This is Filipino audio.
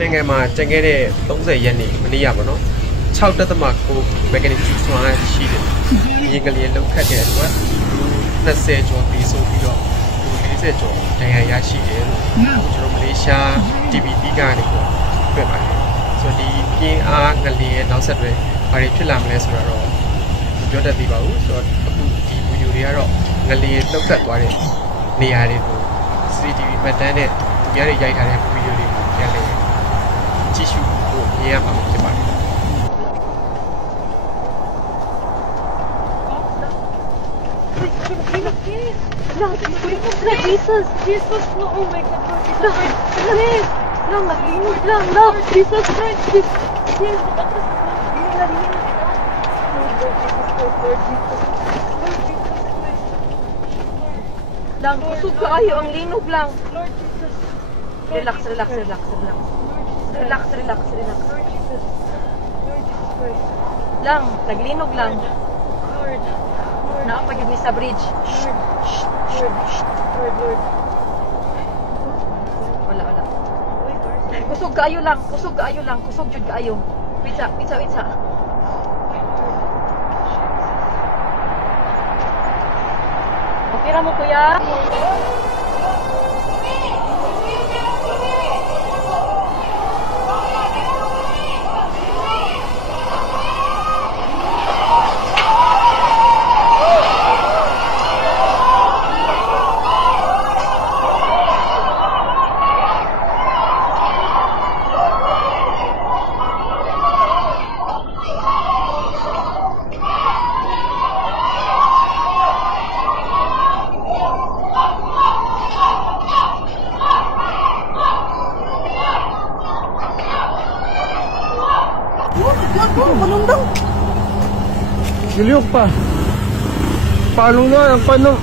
နိုင်ငံမှာကျန်ခဲ့တဲ့30ရက်နေမနေ့ရပါတော့6.9 magnitude စွမ်းရှိတယ်။ရေကလေးလောက်ခတ်တဲ့အတွက်20ကျော်ပြီးဆိုပြီးတော့40ကျော်ဒဏ်ရာရရှိတယ်လို့ကျွန်တော်မလေးရှား TVB ကနေတော့တွေ့ပါတယ်။ဆိုတော့ဒီပြင်းအားငလျင်ရဲ့နောက်ဆက်တွဲဘာတွေဖြစ်လာမလဲဆိုတော့မပြောတတ်သေးပါဘူး။ဆိုတော့အခုဒီဗီဒီယိုတွေကတော့ငလျင်လောက်ခတ်သွားတဲ့နေရာတွေကို CCTV မှတ်တမ်းနဲ့သူများတွေရိုက်ထားတဲ့ဗီဒီယိုတွေကိုပြန်လည်ကြည့်ရှုဖို့မြင်ရမှာဖြစ်ပါတယ်။ Jesus, Jesus, no, oh my God, please, no, maglinis lang, no, Jesus Christ, Jesus, yes, lang, kusog ka kayo, ang linog lang. Lord Jesus. Relax, relax, relax, relax. Relax, relax, relax. Lord Jesus. Lord Jesus Christ. Lang, naglinog lang. Lord. Nakapagod ni sa bridge. Lord. Lord, Lord. Wala, wala. Kusog kaayo lang, kusog kaayo lang, kusog jud kaayo. Pizza, pizza, pizza. Okay ra mo kuya? Manundang. Giliw pa. Paano na? Paano?